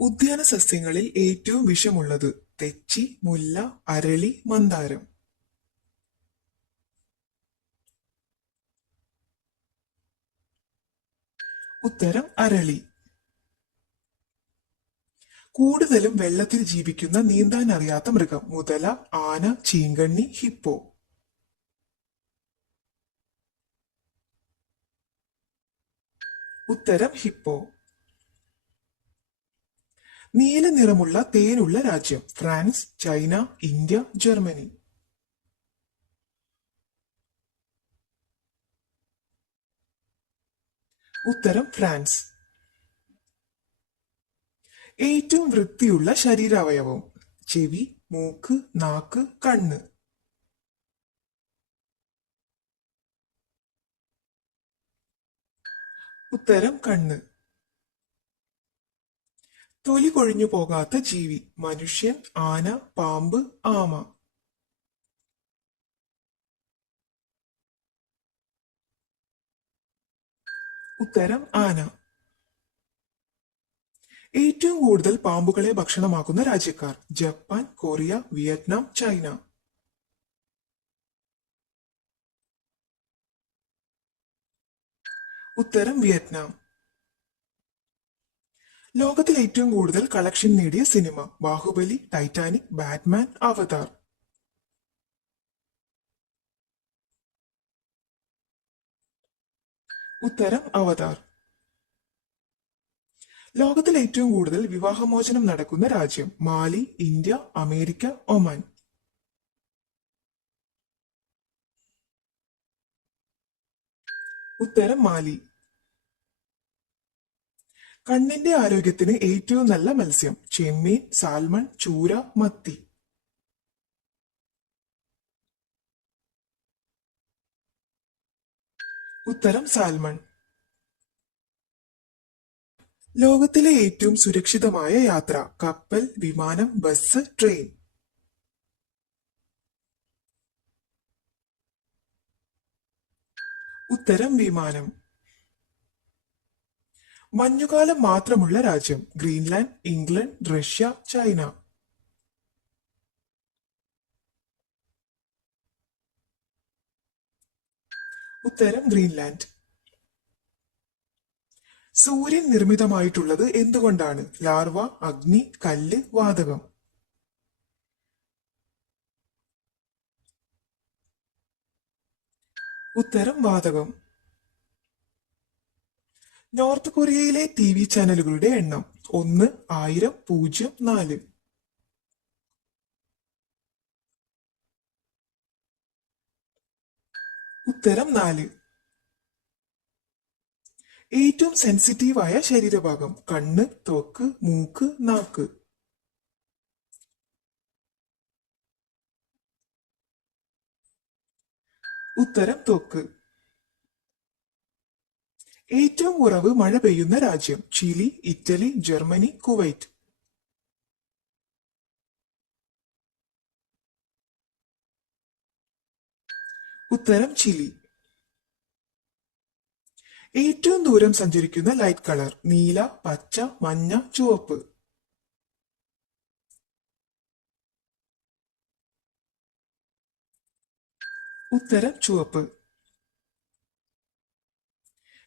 ഉദ്യാന സസ്യങ്ങളിൽ ഏറ്റവും വിഷമുള്ളത് തെച്ചി, മുല്ല, അരളി, മന്ദാരം. ഉത്തരം അരളി. കൂടുതലും വെള്ളത്തിൽ ജീവിക്കുന്ന നീന്താൻ അറിയാത്ത മൃഗം മുതല, ആന, ചീങ്കണ്ണി, ഹിപ്പോ. ഉത്തരം ഹിപ്പോ. നീല നിറമുള്ള തേനുള്ള രാജ്യം ഫ്രാൻസ്, ചൈന, ഇന്ത്യ, ജർമ്മനി. ഉത്തരം ഫ്രാൻസ്. ഏറ്റവും വൃത്തിയുള്ള ശരീരാവയവം ചെവി, മൂക്ക്, നാക്ക്, കണ്ണ്. ഉത്തരം കണ്ണ്. തൊലി കൊഴിഞ്ഞു പോകാത്ത ജീവി മനുഷ്യൻ, ആന, പാമ്പ്, ആമ. ഉത്തരം ആന. ഏറ്റവും കൂടുതൽ പാമ്പുകളെ ഭക്ഷണമാക്കുന്ന രാജ്യക്കാർ ജപ്പാൻ, കൊറിയ, വിയറ്റ്നാം, ചൈന. ഉത്തരം വിയറ്റ്നാം. ലോകത്തിൽ ഏറ്റവും കൂടുതൽ കളക്ഷൻ നേടിയ സിനിമ ബാഹുബലി, ടൈറ്റാനിക്, ബാറ്റ്മാൻ, അവതാർ. ഉത്തരം അവതാർ. ലോകത്തിൽ ഏറ്റവും കൂടുതൽ വിവാഹമോചനം നടക്കുന്ന രാജ്യം മാലി, ഇന്ത്യ, അമേരിക്ക, ഒമാൻ. ഉത്തരം മാലി. കണ്ണിന്റെ ആരോഗ്യത്തിന് ഏറ്റവും നല്ല മത്സ്യം ചെമ്മീൻ, സാൽമൺ, ചൂര, മത്തി. ഉത്തരം സാൽമൺ. ലോകത്തിലെ ഏറ്റവും സുരക്ഷിതമായ യാത്ര കപ്പൽ, വിമാനം, ബസ്, ട്രെയിൻ. ഉത്തരം വിമാനം. മഞ്ഞുകാലം മാത്രമുള്ള രാജ്യം ഗ്രീൻലാൻഡ്, ഇംഗ്ലണ്ട്, റഷ്യ, ചൈന. ഉത്തരം ഗ്രീൻലാൻഡ്. സൂര്യൻ നിർമ്മിതമായിട്ടുള്ളത് എന്തുകൊണ്ടാണ് ലാർവ, അഗ്നി, കല്ല്, വാതകം. ഉത്തരം വാതകം. നോർത്ത് കൊറിയയിലെ TV ചാനലുകളുടെ എണ്ണം 1, 1000, 0, 4. ഉത്തരം 4. ഏറ്റവും സെൻസിറ്റീവായ ശരീരഭാഗം കണ്ണ്, ത്വക്ക്, മൂക്ക്, നാക്ക്. ഉത്തരം ത്വക്ക്. ഏറ്റവും കുറവ് മഴ പെയ്യുന്ന രാജ്യം ചിലി, ഇറ്റലി, ജർമ്മനി, കുവൈറ്റ്. ഉത്തരം ചിലി. ഏറ്റവും ദൂരം സഞ്ചരിക്കുന്ന ലൈറ്റ് കളർ നീല, പച്ച, മഞ്ഞ, ചുവപ്പ്. ഉത്തരം ചുവപ്പ്.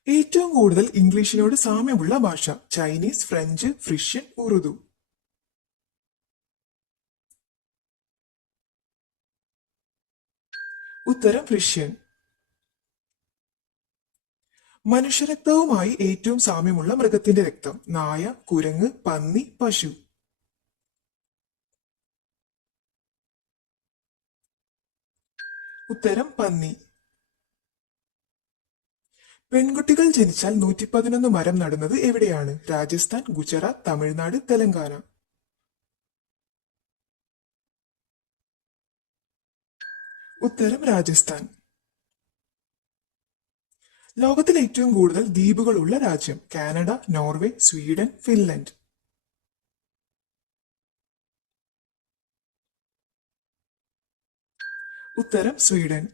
ഏറ്റവും കൂടുതൽ ഇംഗ്ലീഷിനോട് സാമ്യമുള്ള ഭാഷ ചൈനീസ്, ഫ്രഞ്ച്, ഫ്രിഷ്യൻ, ഉറുദു. ഉത്തരം ഫ്രിഷ്യൻ. മനുഷ്യരക്തവുമായി ഏറ്റവും സാമ്യമുള്ള മൃഗത്തിന്റെ രക്തം നായ, കുരങ്ങ്, പന്നി, പശു. ഉത്തരം പന്നി. പെൺകുട്ടികൾ ജനിച്ചാൽ 111 മരം നടുന്നത് എവിടെയാണ് രാജസ്ഥാൻ, ഗുജറാത്ത്, തമിഴ്നാട്, തെലങ്കാന. ഉത്തരം രാജസ്ഥാൻ. ലോകത്തിൽ ഏറ്റവും കൂടുതൽ ദ്വീപുകളുള്ള രാജ്യം കാനഡ, നോർവേ, സ്വീഡൻ, ഫിൻലൻഡ്. ഉത്തരം സ്വീഡൻ.